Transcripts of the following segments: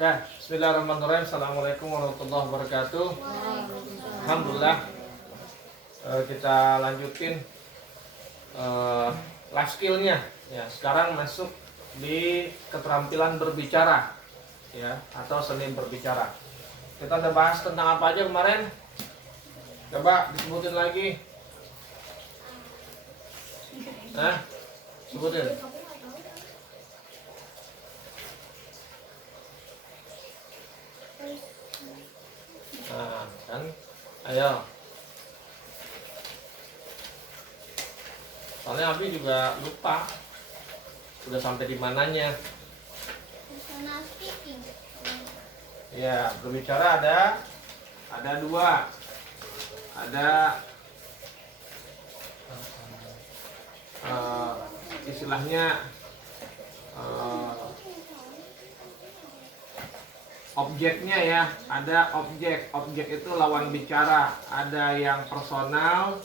Ya, bismillahirrahmanirrahim. Assalamualaikum warahmatullahi wabarakatuh. Alhamdulillah, kita lanjutin life skillnya. Ya, sekarang masuk di keterampilan berbicara, ya, atau seni berbicara. Kita udah bahas tentang apa aja kemarin? Coba disebutin lagi. Nah, sebutin. Nah, kan, ayo. Soalnya Abi juga lupa udah sampai di mananya. Personal speaking. Ya, berbicara ada dua. Ada istilahnya objeknya ya, ada objek itu lawan bicara, ada yang personal,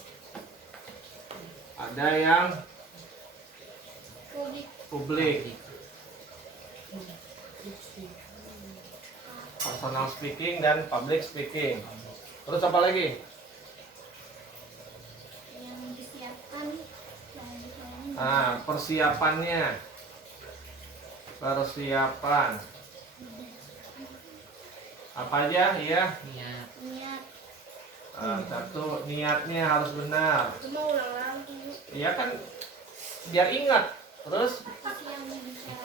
ada yang publik. Personal speaking dan public speaking. Terus apa lagi? Yang disiapkan. Persiapannya. Persiapan. Apa aja? Iya. Niat. Satu, niatnya harus benar. Cuma ulang-ulang dulu. Iya kan, biar ingat. Terus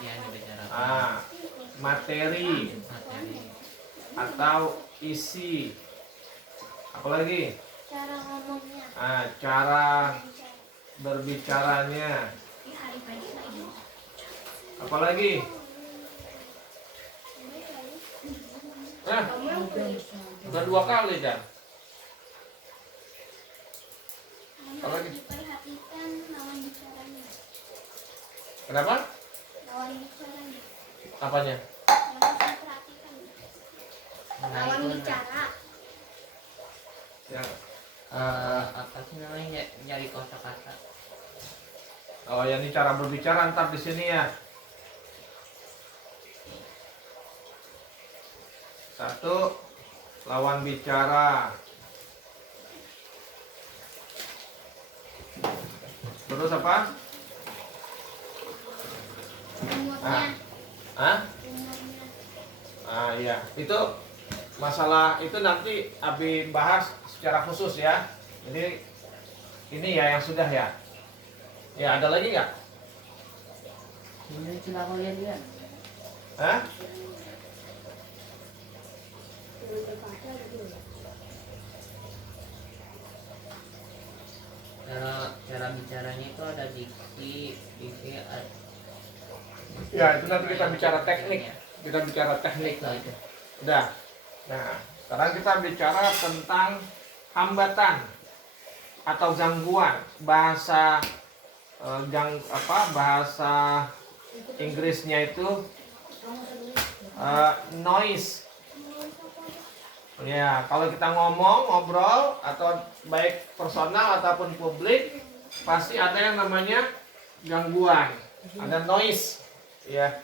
Yang dibicarakan. materi atau isi. Apalagi? Cara ngomongnya. Cara berbicaranya. Apalagi? Udah 2 kali kan? Harus diperhatikan lawan bicaranya. Kenapa? Lawan bicaranya. Apanya? Yang harus diperhatikan. Lawan bicara. Ya. Apa sih namanya, nyari kosakata. Oh, ya, ini cara berbicara ntar di sini ya. 1, lawan bicara. Terus apa? Umurnya. Umurnya. Iya, itu masalah itu nanti Abi bahas secara khusus ya. Jadi ini ya yang sudah ya. Ya, ada lagi nggak? Ini cuma aku lihat ya. Hah? Cara bicaranya itu ada diksi Ya, itu nanti kita bicara teknik. Kita bicara teknik. Udah. Nah, sekarang kita bicara tentang hambatan atau gangguan. Bahasa bahasa Inggrisnya itu noise. Ya, kalau kita ngobrol atau baik personal ataupun publik, pasti ada yang namanya gangguan, ada noise. Ya,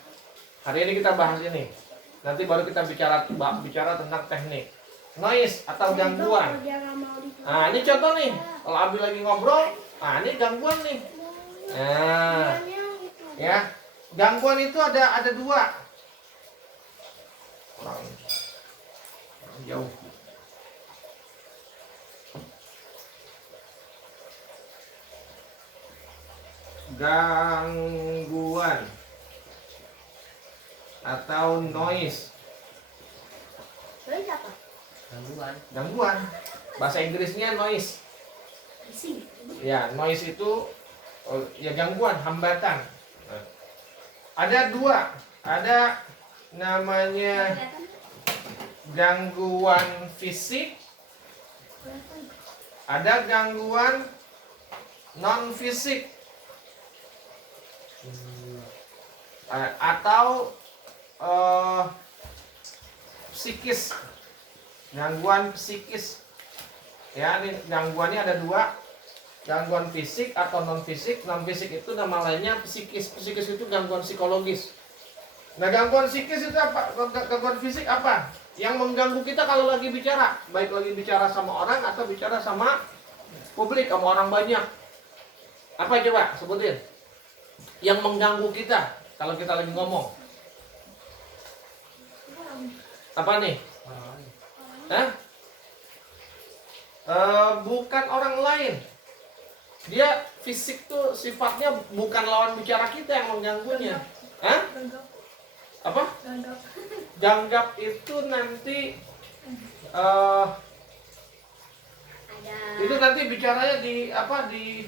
hari ini kita bahas ini. Nanti baru kita bicara tentang teknik. Noise atau gangguan. Nah, ini contoh nih. Kalau Abi lagi ngobrol, ini gangguan nih. Nah, ya, gangguan itu ada 2. Kurang jauh. Gangguan atau noise. Noise apa? Gangguan. Bahasa Inggrisnya noise. Ya, noise itu ya gangguan, hambatan. Ada 2. Ada namanya gangguan fisik, ada gangguan non fisik, atau psikis, gangguan psikis. Ya, ini gangguannya ada 2, gangguan fisik atau non fisik. Non fisik itu nama lainnya psikis. Psikis itu gangguan psikologis. Nah, gangguan psikis itu apa? Gangguan fisik apa? Yang mengganggu kita kalau lagi bicara, baik lagi bicara sama orang atau bicara sama publik, sama orang banyak. Apa coba sebutin? Yang mengganggu kita kalau kita lagi ngomong. Apa nih? Orang lain. Hah? Bukan orang lain. Dia fisik tuh sifatnya bukan lawan bicara kita yang mengganggunya. Hah? Apa? Ganggap itu nanti Ada. itu nanti bicaranya di apa di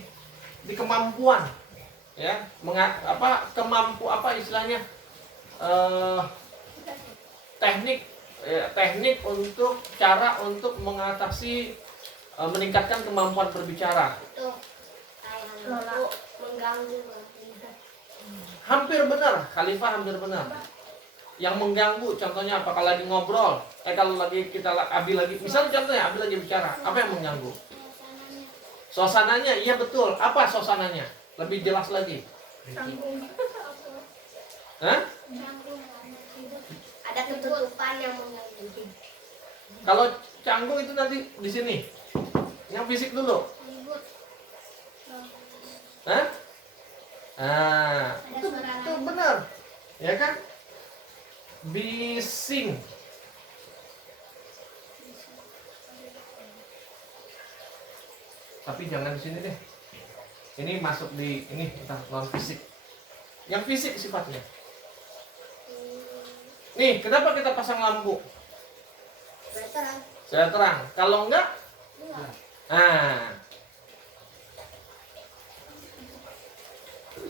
kemampuan ya istilahnya teknik teknik untuk cara untuk mengatasi meningkatkan kemampuan berbicara. Itu kayak aku mengganggu. Hampir benar, Khalifah hampir benar. Yang mengganggu contohnya apa? Kalau lagi ngobrol, kalau lagi Abi lagi, misalnya contohnya Abi lagi bicara, apa yang mengganggu? Suasananya, iya betul. Apa suasananya? Lebih jelas lagi. Hah? Ada ketutupan yang mengganggu. Kalau canggung itu nanti di sini. Yang fisik dulu. Ribut. Hah? Ah, Ada suara itu lain. benar. Ya kan? Bising. Tapi jangan di sini deh. Ini masuk di ini non fisik. Yang fisik sifatnya. Nih, kenapa kita pasang lampu? Terang. Saya terang. Kalau enggak,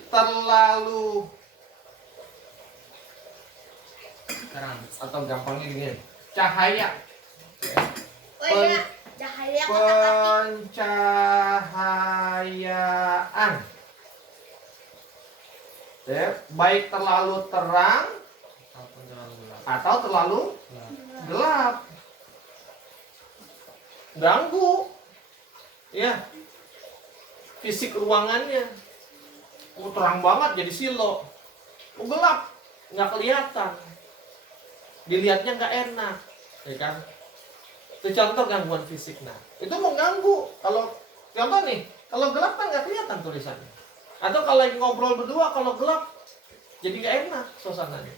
terlalu Terang. atau gampangnya gini, cahaya. Oh iya, cahaya kotak-katik. Pencahayaan. Ya, baik terlalu terang Ataupun terlalu gelap. atau terlalu Gelap. gelap. Ganggu. Ya. Fisik ruangannya. Terang banget jadi silo. Gelap, nggak kelihatan. Dilihatnya nggak enak, ya kan? Itu contoh gangguan fisik. Nah, itu mengganggu. Kalau contoh nih, kalau gelap kan nggak kelihatan tulisannya. Atau kalau lagi ngobrol berdua, kalau gelap jadi nggak enak suasananya.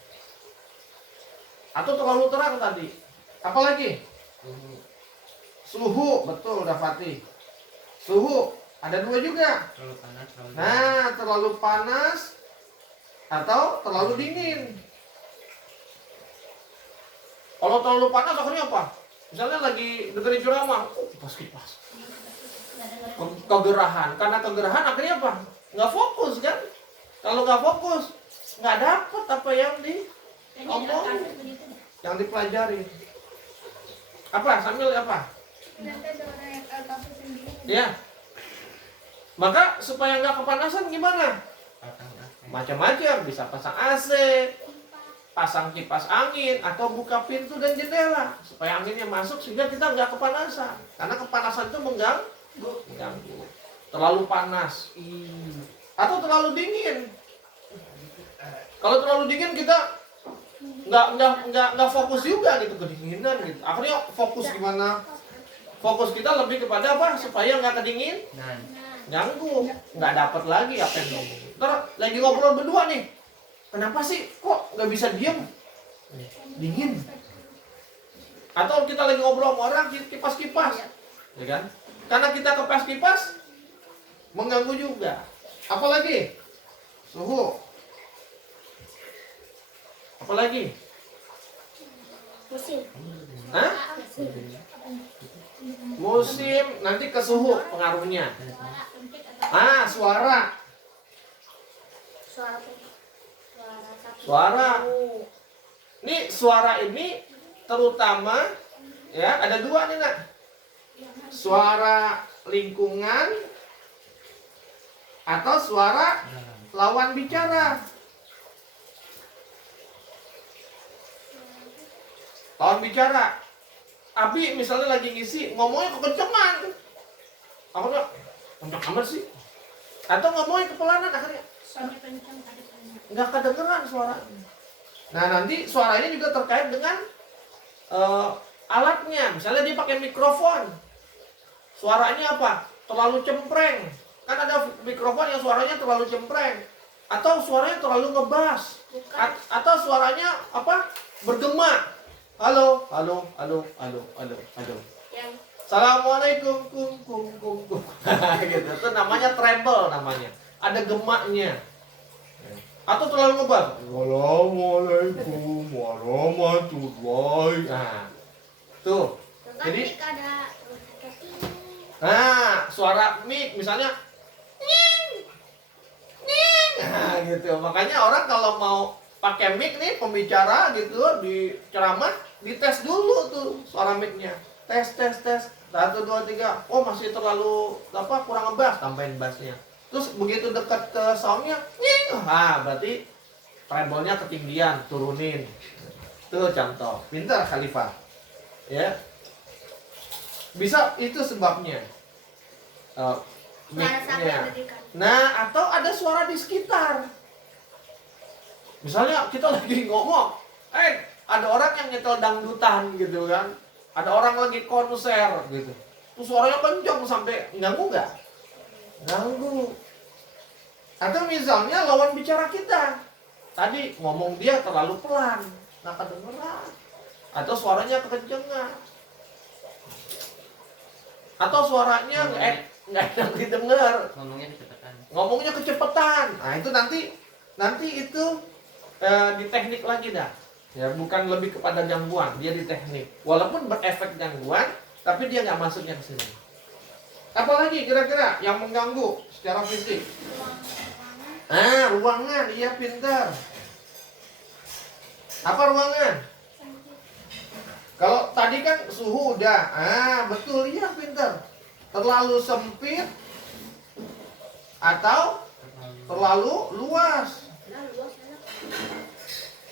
Atau terlalu terang tadi. Apalagi? Suhu, betul udah Fatih. Suhu ada dua juga. Terlalu panas, terlalu dingin. Nah, terlalu panas atau terlalu dingin. Kalau terlalu panas akhirnya apa? Misalnya lagi dengerin ceramah, kipas. Kegerahan. Karena kegerahan akhirnya apa? Nggak fokus kan? Kalau nggak fokus, nggak dapet apa yang diomongin, yang dipelajari. Apa? Sambil apa? Ya. Maka supaya nggak kepanasan gimana? Pasang AC. Macam-macam, bisa pasang AC, pasang kipas angin, atau buka pintu dan jendela supaya anginnya masuk sehingga kita nggak kepanasan. Karena kepanasan itu mengganggu. Terlalu panas, atau terlalu dingin. Kalau terlalu dingin kita nggak fokus juga gitu, kedinginan gitu. Akhirnya fokus gimana? Fokus kita lebih kepada apa? Supaya nggak kedingin. Nah, Ganggu, nggak dapat lagi apa yang ngomong. Ntar lagi ngobrol berdua nih, kenapa sih kok nggak bisa diem? Dingin. Atau kita lagi ngobrol sama orang kipas-kipas, ya kan? Karena kita kipas-kipas mengganggu juga. Apalagi suhu. Apalagi? Musim. Hah? Musim nanti ke suhu pengaruhnya. Suara. Suara. Nih suara ini terutama ya ada dua nih nak. Suara lingkungan atau suara lawan bicara. Lawan bicara. Abi misalnya lagi ngisi ngomongnya kekencengan. Akhirnya kenceng amat sih. Atau ngomongnya kepelanan akhirnya nggak kedengeran suaranya. Nah, nanti suara ini juga terkait dengan alatnya. Misalnya dia pakai mikrofon. Suaranya apa? Terlalu cempreng. Kan ada mikrofon yang suaranya terlalu cempreng. Atau suaranya terlalu ngebas. Atau suaranya apa? Bergema. Halo, halo, halo, halo, halo, halo. Yang Assalamualaikum, kum. Gitu. Itu namanya treble namanya. Ada gemaknya. Atau terlalu ngebas. Assalamualaikum warahmatullahi. Nah, tuh. Jadi ada nah, suara mic misalnya nah, gitu. Makanya orang kalau mau pakai mic nih pembicara gitu di ceramah dites dulu tuh suara micnya. Tes. 1 2 3. Oh, masih terlalu apa kurang ngebas, tambahin bassnya. Terus begitu dekat ke soundnya, berarti treble-nya ketinggian, turunin. Tuh contoh. Pintar Khalifah. Ya. Bisa itu sebabnya. suara siapa yang Mic-nya. berikan? Nah, atau ada suara di sekitar. Misalnya kita lagi ngomong, ada orang yang nyetel dangdutan gitu kan. Ada orang lagi konser gitu. Tuh suaranya kencang sampai ganggu nggak? Ganggu. Atau misalnya lawan bicara kita. Tadi ngomong dia terlalu pelan, nggak kedengeran. Atau suaranya kekencengan. Atau suaranya nggak enak didengar. Ngomongnya kecepatan. Nah, itu nanti itu di teknik lagi dah. Ya, bukan lebih kepada gangguan, dia di teknik. Walaupun berefek gangguan, tapi dia nggak masuknya ke sini. Apalagi kira-kira yang mengganggu secara fisik? Ruangan, iya pintar. Apa ruangan? Kalau tadi kan suhu udah, betul, iya pintar. Terlalu sempit atau terlalu luas?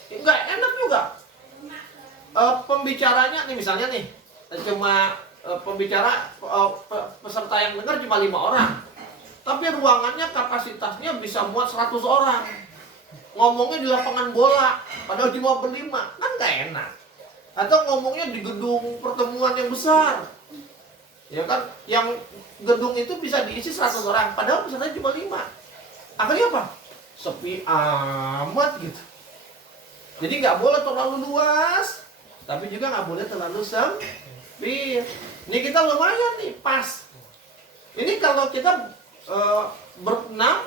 Enggak enak juga. Pembicaranya nih misalnya nih cuma pembicara peserta yang dengar cuma 5 orang. Tapi ruangannya kapasitasnya bisa muat 100 orang. Ngomongnya di lapangan bola padahal cuma berlima, kan nggak enak. Atau ngomongnya di gedung pertemuan yang besar. Ya kan, yang gedung itu bisa diisi 100 orang padahal pesertanya cuma 5. Akhirnya apa? Sepi amat gitu. Jadi nggak boleh terlalu luas, tapi juga nggak boleh terlalu sempit. Ini kita lumayan nih, pas. Ini kalau kita berenam,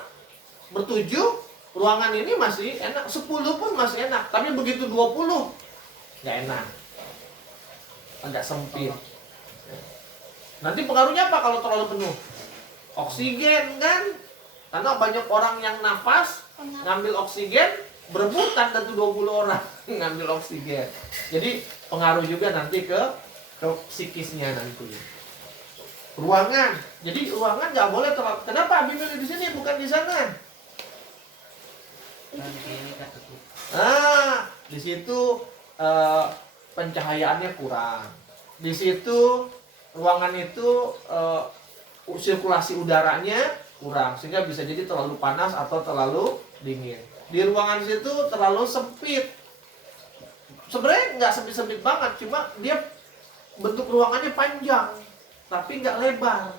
bertujuh, ruangan ini masih enak. 10 pun masih enak, tapi begitu 20 nggak enak. Agak sempit. Nanti pengaruhnya apa kalau terlalu penuh? Oksigen kan? Karena banyak orang yang nafas, ngambil oksigen, berebutan dan tuh 20 orang ngambil oksigen. Jadi pengaruh juga nanti ke psikisnya nanti. Ruangan. Jadi ruangan nggak boleh terlalu. Kenapa Abi milih di sini bukan di sana? Di situ pencahayaannya kurang. Di situ ruangan itu sirkulasi udaranya kurang sehingga bisa jadi terlalu panas atau terlalu dingin. Di ruangan situ terlalu sempit. Sebenarnya nggak sempit-sempit banget, cuma dia bentuk ruangannya panjang, tapi nggak lebar.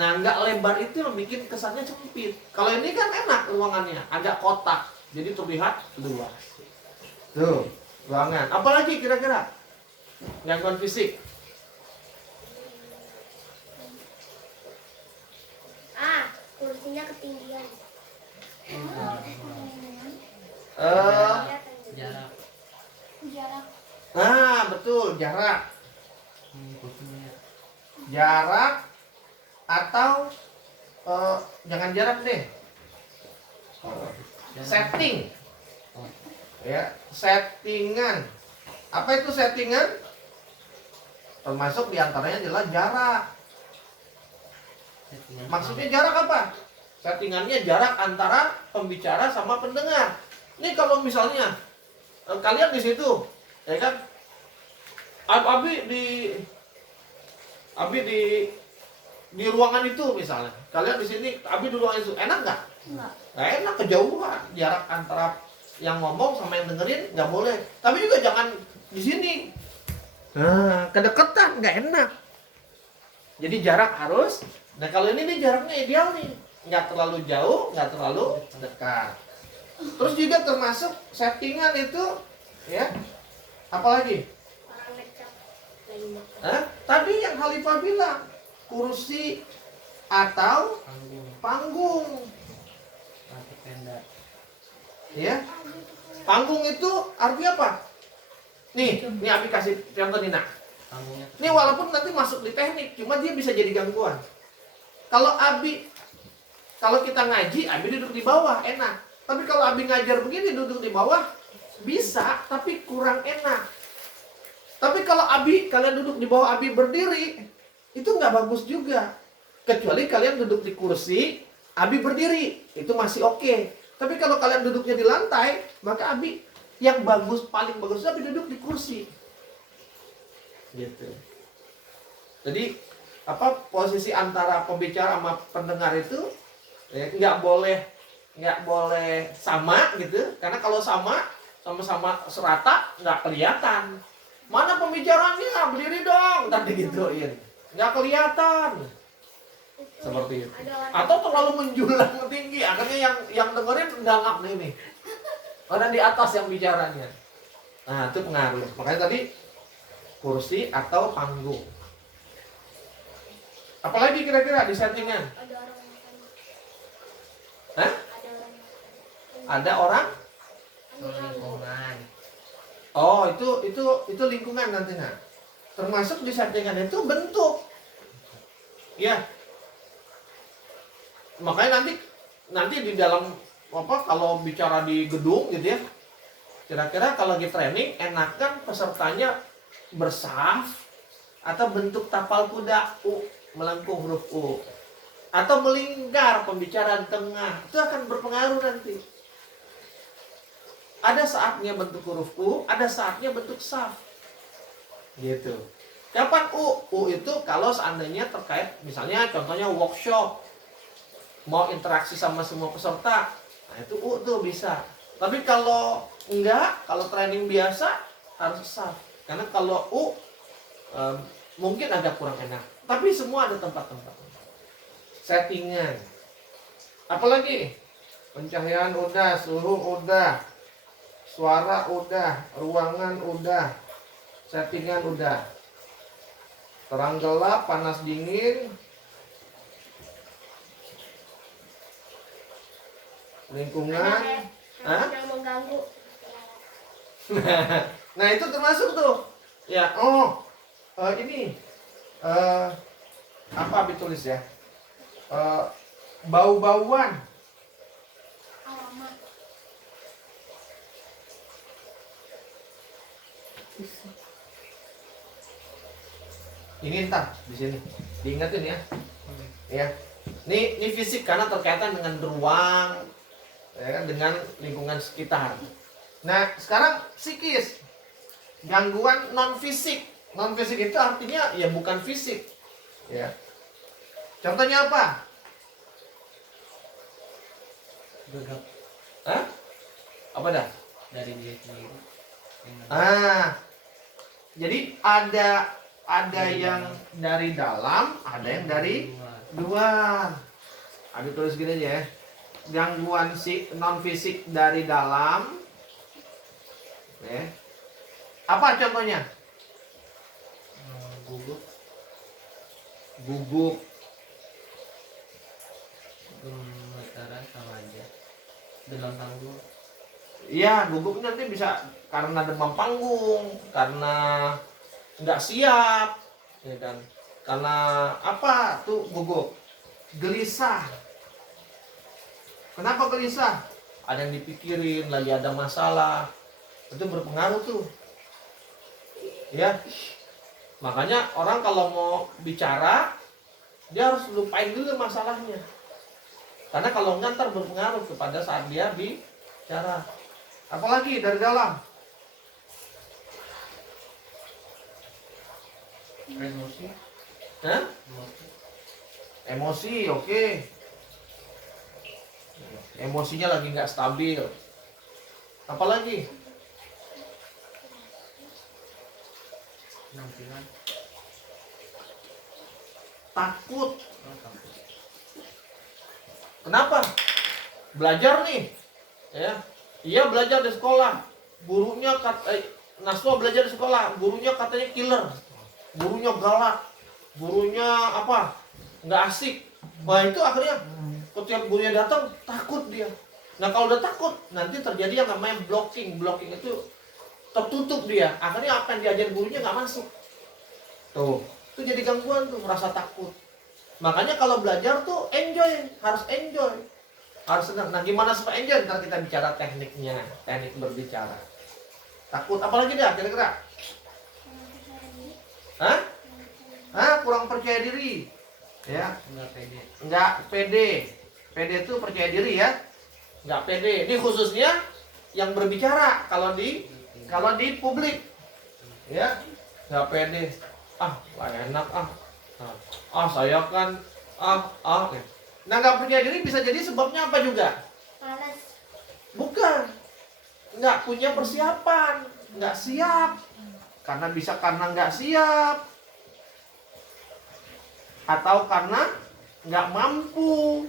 Nah, nggak lebar itu yang bikin kesannya sempit. Kalau ini kan enak ruangannya, agak kotak, jadi terlihat luas. Tuh, ruangan. Apalagi kira-kira gangguan fisik? Kursinya ketinggian. Jarak. Betul, jarak. Jarak atau jangan jarak deh. Setting. Ya, settingan. Apa itu settingan? Termasuk diantaranya adalah jarak. Maksudnya jarak apa? Settingannya jarak antara pembicara sama pendengar. Ini kalau misalnya kalian di situ, ya kan? Abi di ruangan itu misalnya. Kalian di sini, Abi di ruangan itu, enak nggak? Nggak enak, kejauhan jarak antara yang ngomong sama yang dengerin nggak boleh. Tapi juga jangan di sini. Nah, kedekatan nggak enak. Jadi jarak harus. Nah kalau ini nih jaraknya ideal nih, nggak terlalu jauh, nggak terlalu dekat. Terus juga termasuk settingan itu, ya. Apalagi? Orang ngecap lagi makan. Tadi yang Khalifah bilang kursi atau Panggung. panggung, Nanti tenda. ya. Panggung itu artinya apa? Nih Abi kasih contoh nih nak. Panggungnya. Ini walaupun nanti masuk di teknik, cuma dia bisa jadi gangguan. Kalau kita ngaji, Abi duduk di bawah, enak. Tapi kalau Abi ngajar begini, duduk di bawah, bisa, tapi kurang enak. Tapi kalau kalian duduk di bawah, Abi berdiri, itu nggak bagus juga. Kecuali kalian duduk di kursi, Abi berdiri, itu masih oke. Tapi kalau kalian duduknya di lantai, maka Abi yang bagus, paling bagus, Abi duduk di kursi. Gitu. Jadi posisi antara pembicara sama pendengar itu ya, nggak boleh sama gitu, karena kalau sama-sama serata nggak kelihatan. Mana pembicaranya, berdiri dong, tadi gituin, nggak kelihatan. Seperti itu. Atau terlalu menjulang tinggi, akhirnya yang dengerin nggak nih, karena di atas yang bicaranya. Nah itu pengaruh. Makanya tadi kursi atau panggung. Apalagi kira-kira di settingan? Ada orang makan. Hah? Ada orang makan. Ada orang? Lingkungan. Oh, itu lingkungan nantinya. Termasuk di settingan itu bentuk. Ya. Makanya nanti di dalam kalau bicara di gedung gitu ya. Kira-kira kalau lagi training enakan pesertanya bersaf atau bentuk tapal kuda U, melengkung huruf U, atau melingkar pembicaraan tengah, itu akan berpengaruh nanti. Ada saatnya bentuk huruf U, ada saatnya bentuk saf. Gitu. Kapan U? U itu kalau seandainya terkait, misalnya contohnya workshop, mau interaksi sama semua peserta, nah itu U tuh bisa. Tapi kalau enggak, kalau training biasa harus saf. Karena kalau U mungkin agak kurang enak. Tapi semua ada tempat-tempat. Settingan. Apalagi? Pencahayaan udah, suhu udah, suara udah, ruangan udah, settingan udah. Terang gelap, panas dingin, lingkungan. Yang mengganggu. Nah itu termasuk tuh. Ya, ini apa ditulis ya? Bau-bauan. Aroma. Ini entar di sini. Diingetin ya. Ya. Ini fisik karena terkaitan dengan ruang, ya kan, dengan lingkungan sekitar. Nah, sekarang psikis. Gangguan non fisik. Non fisik itu artinya ya bukan fisik. Ya. Contohnya apa? Gegap Hah? Apa dah? dari diri sendiri. Jadi ada yang dari dalam, ada yang dari luar. Ada tulis gini aja ya. Gangguan non fisik dari dalam. Ya. Apa contohnya? Gugup, Guguk. gemetaran sama aja. Demam panggung. Iya, guguk nanti bisa karena demam panggung, karena nggak siap, ya kan? Karena apa tuh guguk? Gelisah. Kenapa gelisah? Ada yang dipikirin, lagi ada masalah. Itu berpengaruh tuh. Ya. Makanya orang kalau mau bicara, dia harus lupain dulu masalahnya. Karena kalau enggak ntar berpengaruh kepada saat dia bicara. Apalagi dari dalam. Emosi. Hah? Emosi. Emosi, oke. Emosinya lagi nggak stabil. Apalagi? Penampilan. Takut. Oh, takut. Kenapa? Belajar nih. Ya. Iya belajar di sekolah. Gurunya Naswa belajar di sekolah. Gurunya katanya killer. Gurunya galak. Gurunya apa? Nggak asik. Wah itu akhirnya setiap gurunya datang takut dia. Nah kalau udah takut nanti terjadi yang namanya blocking. Blocking itu tertutup dia. Akhirnya apa yang diajarin gurunya nggak masuk. Tuh, itu jadi gangguan tuh, merasa takut. Makanya kalau belajar tuh enjoy, harus enjoy. Harus senang. Nah gimana supaya enjoy? Ntar kita bicara tekniknya, teknik berbicara. Takut, apalagi dah kira-kira? Hah? Hah? Kurang percaya diri. Ya, Enggak pede. nggak pede. Pede itu percaya diri ya. Nggak pede. Ini khususnya yang berbicara kalau di publik. Ya, nggak pede. Ah, nggak enak ah. Saya kan Nah, nggak percaya diri bisa jadi sebabnya apa juga? Malas. Bukan. Nggak punya persiapan, nggak siap. Karena nggak siap. Atau karena nggak mampu.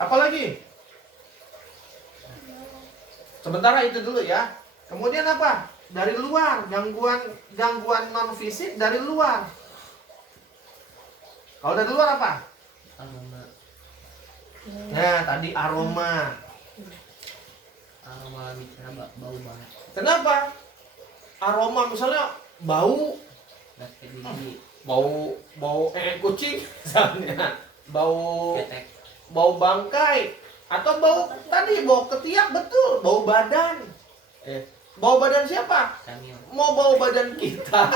Apalagi? Sementara itu dulu ya. Kemudian apa? Dari luar, gangguan non fisik dari luar. Kalau dari luar apa? Aroma. Nah, tadi aroma. Aroma bicara bau banget. Kenapa? Aroma misalnya bau, Nggak pede. bau kucing misalnya, bau Ketek. bangkai, atau bau ketiak, betul, bau badan. Bau badan siapa? Samil. Mau bau badan kita,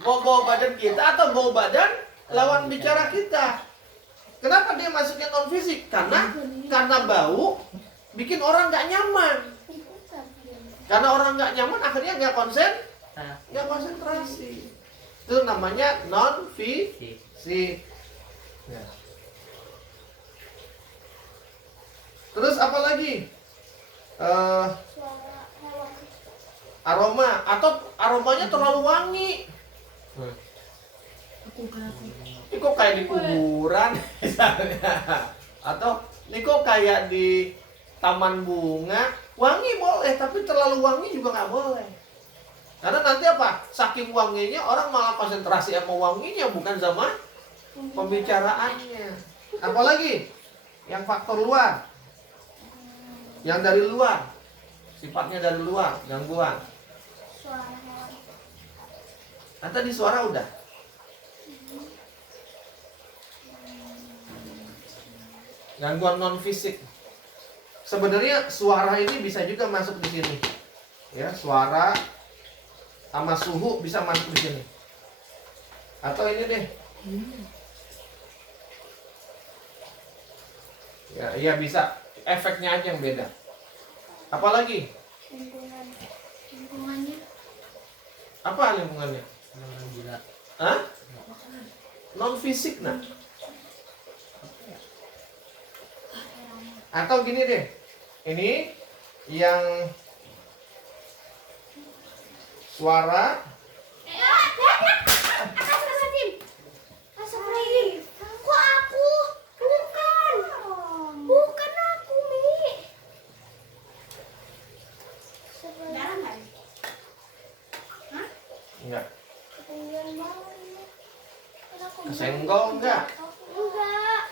mau bau badan kita atau bau badan lawan bicara kita. Kenapa dia masuknya non fisik? Karena bau bikin orang nggak nyaman. Karena orang nggak nyaman akhirnya nggak konsentrasi. Itu namanya non fisik. Ya. Terus apa lagi? Suara hewan. Aroma atau aromanya terlalu wangi. Ini kok kayak di kuburan misalnya. Atau ini kok kayak di taman bunga. Wangi boleh, tapi terlalu wangi juga nggak boleh. Karena nanti apa? Saking wanginya orang malah konsentrasi sama wanginya bukan sama pembicaraannya. Apalagi yang faktor luar, yang dari luar, sifatnya dari luar, gangguan. Suara hewan. Nah, tadi suara udah. Gangguan non fisik. Sebenarnya suara ini bisa juga masuk di sini. Ya, suara sama suhu bisa masuk di sini. Atau ini deh. Ya, iya bisa. Efeknya aja yang beda. Apalagi? Lingkungannya. Apa lingkungannya? Orang gila. Hah? Non fisik nah. Atau gini deh. Ini yang suara Astagfirullahaladzim. Kok aku? Bukan. Bukan aku, Mi. Darah nggak? Hah? enggak. Ketinggian banget ini. Kesenggol enggak? Enggak.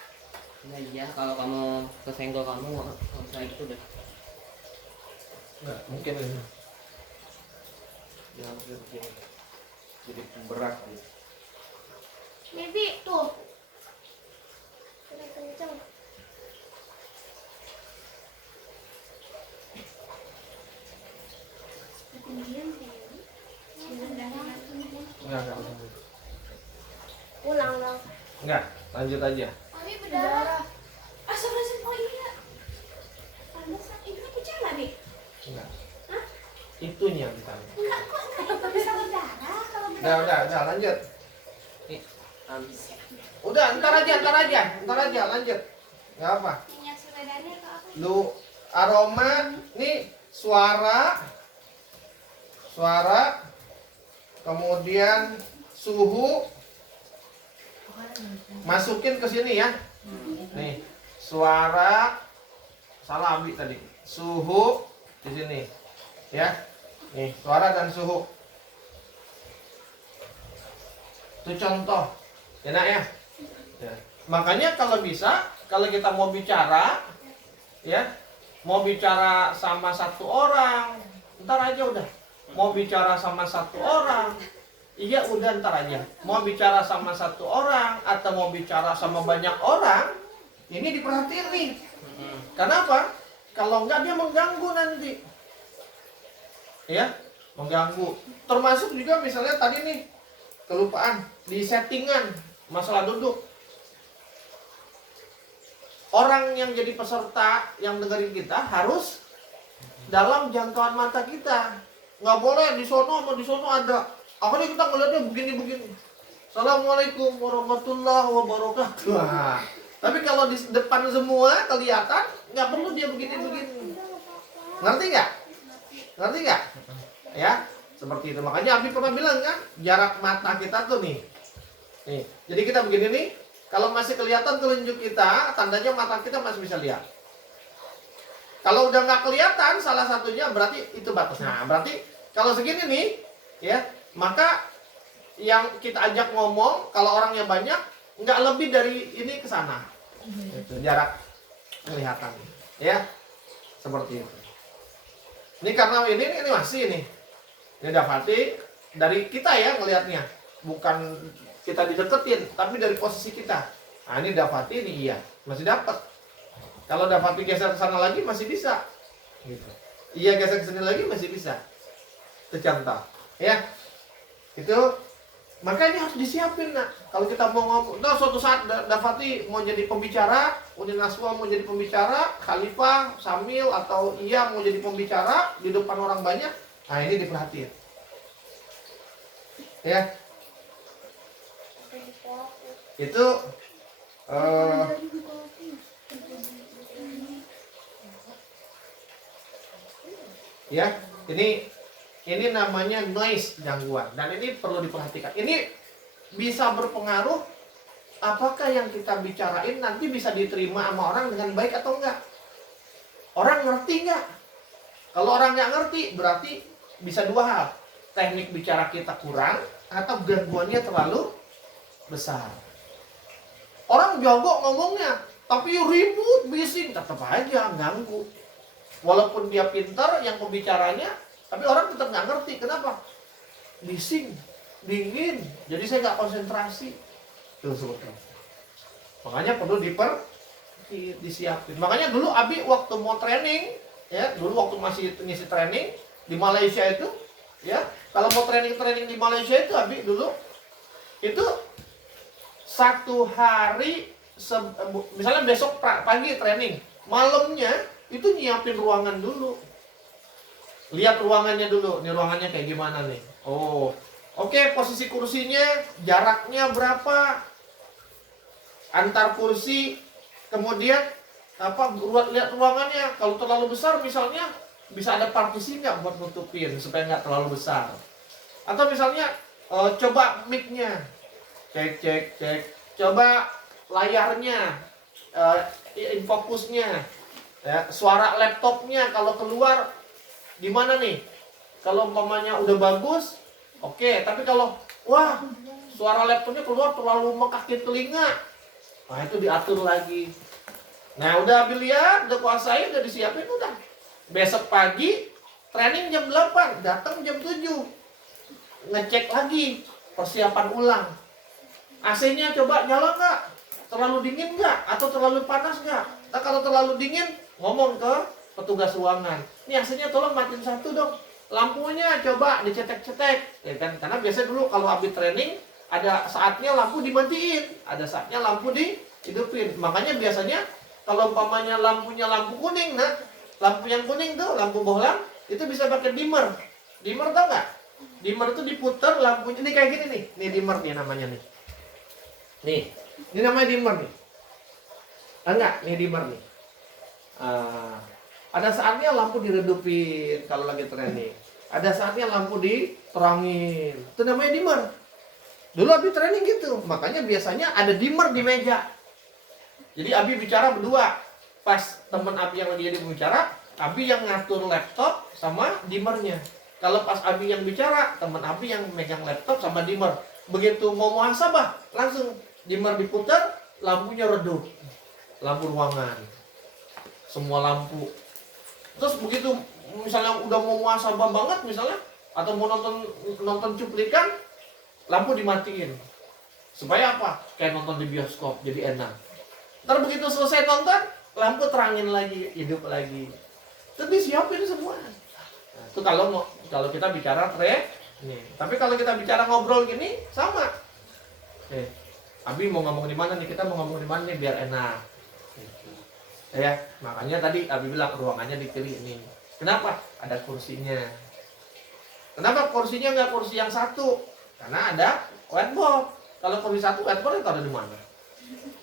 Nah iya, kalau kamu kesenggol kamu nggak usah gitu deh. Enggak, mungkin ini. Yang begini. Jadi berat gitu. Bibi, tuh. Udah kenceng. Ketinggian kayaknya. Enggak. Ulang. Enggak, lanjut aja. Mami berdarah. Astagfirullahaladzim, oh iya. Pantesan, itu kan gejala, Mi. Enggak. Hah? Itunya yang ditanya. Enggak, kok enggak bisa berdarah kalau berdarah? Udah, lanjut. Nih, Udah, ntar aja, lanjut. Nggak apa. Minyak sepedanya atau apa? Lu aroma, nih suara, kemudian suhu, masukin ke sini ya. Nih, suara, salah Abi tadi. Suhu di sini. Ya. Nih, suara dan suhu. Itu contoh. Enak ya? Ya. Makanya kalau bisa, kalau kita mau bicara, ya, mau bicara sama satu orang, ntar aja udah. Mau bicara sama satu orang, iya udah ntar aja. Mau bicara sama satu orang atau mau bicara sama banyak orang, ini diperhatiin nih. Kenapa? Kalau enggak dia mengganggu nanti. Ya, mengganggu. Termasuk juga misalnya tadi nih, kelupaan di settingan masalah duduk. Orang yang jadi peserta yang dengerin kita harus dalam jangkauan mata kita. Nggak boleh di sono sama di sono ada. Akhirnya kita ngeliatnya begini-begini. Assalamualaikum warahmatullahi wabarakatuh. Wah. Tapi kalau di depan semua kelihatan, nggak perlu dia begini-begini. Ngerti nggak? Ngerti nggak? Ya, seperti itu. Makanya Abi pernah bilang kan, jarak mata kita tuh nih. Nih, jadi kita begini nih. Kalau masih kelihatan telunjuk kita, tandanya mata kita masih bisa lihat. Kalau udah nggak kelihatan, salah satunya berarti itu batasnya. Nah, berarti kalau segini nih, ya, maka yang kita ajak ngomong, kalau orangnya banyak, nggak lebih dari ini ke sana. Itu jarak kelihatan, ya, seperti itu. Ini karena ini masih nih. Ini dapati dari kita ya ngelihatnya, bukan kita dideketin, tapi dari posisi kita. Nah ini dapati ini iya, masih dapat. Kalau dapati geser ke sana lagi masih bisa. Gitu. Iya geser ke sini lagi masih bisa. Itu contoh, ya. Itu maka ini harus disiapin nak. Kalau kita mau ngomong, nah suatu saat dapati mau jadi pembicara, Uni Naswa mau jadi pembicara, Khalifah, Samil atau iya mau jadi pembicara di depan orang banyak. Nah ini diperhatiin. Ya. Itu ya, ini namanya noise, gangguan, dan ini perlu diperhatikan. Ini bisa berpengaruh apakah yang kita bicarain nanti bisa diterima sama orang dengan baik atau enggak. Orang ngerti enggak? Kalau orang nggak ngerti berarti bisa dua hal. Teknik bicara kita kurang atau gangguannya terlalu besar. Orang jago ngomongnya, tapi ribut, bising, tetap aja ganggu. Walaupun dia pintar yang pembicaranya, tapi orang tetap nggak ngerti. Kenapa? Bising, dingin, jadi saya nggak konsentrasi. Itu sebetulnya. Makanya perlu disiapin. Makanya dulu Abi waktu mau training, ya, dulu waktu masih ngisi training di Malaysia itu, ya, kalau mau training di Malaysia itu Abi dulu itu satu hari, misalnya besok pagi training, malamnya itu nyiapin ruangan dulu. Lihat ruangannya dulu, nih ruangannya kayak gimana nih. Oh, oke, posisi kursinya, jaraknya berapa antar kursi, kemudian lihat ruangannya. Kalau terlalu besar misalnya bisa ada partisi nggak buat nutupin supaya nggak terlalu besar. Atau misalnya coba mic-nya, cek. Coba layarnya, infokusnya, ya, suara laptopnya kalau keluar gimana nih? Kalau umpamanya udah bagus, oke. Tapi kalau wah suara laptopnya keluar terlalu mekakin telinga, nah itu diatur lagi. Nah udah lihat, udah kuasain, udah disiapin, udah. Besok pagi training jam 8, datang jam 7, ngecek lagi, persiapan ulang. AC-nya coba nyala nggak? Terlalu dingin nggak? Atau terlalu panas nggak? Nah, kalau terlalu dingin, ngomong ke petugas ruangan. Ini AC-nya tolong matiin satu dong. Lampunya coba dicetek-cetek. Ya kan? Karena biasa dulu kalau habis training, ada saatnya lampu dimatiin. Ada saatnya lampu dihidupin. Makanya biasanya kalau umpamanya lampunya lampu kuning, nah lampu yang kuning tuh, lampu bohlam, itu bisa pakai dimmer. Dimmer tau nggak? Dimmer itu diputer lampunya. Ini kayak gini nih. Ini dimmer nih namanya nih. Nih, Ini namanya dimmer nih. Enggak, ini dimmer nih. Ada saatnya lampu diredupin kalau lagi training. Ada saatnya lampu diterangin. Itu namanya dimmer. Dulu Abi training gitu. Makanya biasanya ada dimmer di meja. Jadi Abi bicara berdua. Pas teman Abi yang lagi jadi pembicara, Abi yang ngatur laptop sama dimmernya. Kalau pas Abi yang bicara, teman Abi yang megang laptop sama dimmer. Begitu mau muhasabah, langsung dimmer diputar, lampunya redup. Lampu ruangan. Semua lampu. Terus begitu misalnya udah mau muhasabah banget misalnya, atau mau nonton cuplikan, lampu dimatiin. Supaya apa? Kayak nonton di bioskop, jadi enak. Ntar begitu selesai nonton, lampu terangin lagi, hidup lagi. Itu disiapin semua. Nah, itu kalau kita bicara nih. Tapi kalau kita bicara ngobrol gini, sama. Abi mau ngomong di mana nih? Kita mau ngomong di mana nih biar enak. Ya, makanya tadi Abi bilang ruangannya di kiri ini. Kenapa? Ada kursinya. Kenapa kursinya nggak kursi yang satu? Karena ada whiteboard. Kalau kursi satu, whiteboard itu ada di mana?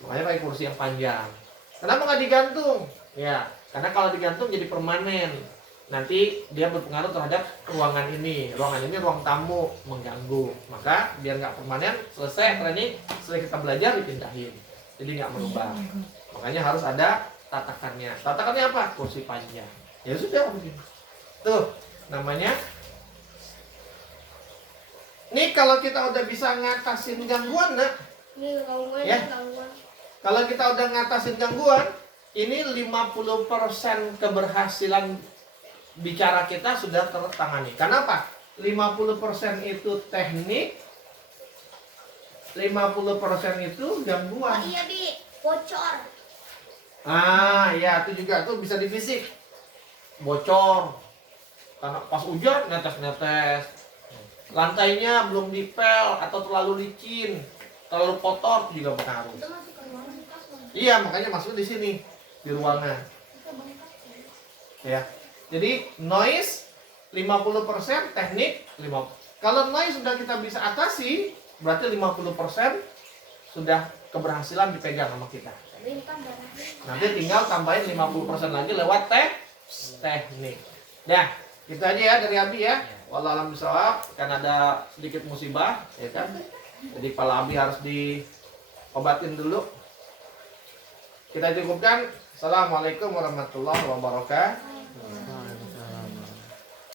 Makanya pakai kursi yang panjang. Kenapa nggak digantung? Ya, karena kalau digantung jadi permanen. Nanti dia berpengaruh terhadap ruangan ini. Ruangan ini ruang tamu, mengganggu. Maka biar nggak permanen, selesai training, setelah kita belajar dipindahin. Jadi nggak merubah. Makanya harus ada tatakannya. Tatakannya apa? Kursi panjang. Ya sudah begini. Tuh, namanya. Nih kalau kita udah bisa ngatasin gangguan, nak. Ini gangguan, Ya. gangguan. Kalau kita udah ngatasin gangguan, ini 50% keberhasilan bicara kita sudah tertangani. Kenapa? 50% itu teknik, 50% itu Oh gangguan. iya, Bi. Bocor. Ya itu juga tuh bisa di fisik. Bocor. Karena pas hujan netes-netes. Lantainya belum dipel atau terlalu licin, terlalu kotor itu juga berpengaruh. Itu masuk ke ruangan kasur. Iya, makanya masuk di sini, di ruangan. Itu bengkak. Ya. Jadi noise 50%, teknik 50%. Kalau noise sudah kita bisa atasi, berarti 50% sudah keberhasilan dipegang sama kita. Bintang darahnya. Nanti tinggal tambahin 50% lagi lewat teknik. Nah, gitu aja ya dari Abi ya. Wallahualam bishawab, karena ada sedikit musibah, ya kan. Jadi kepala Abi harus diobatin dulu. Kita cukupkan. Assalamualaikum warahmatullahi wabarakatuh.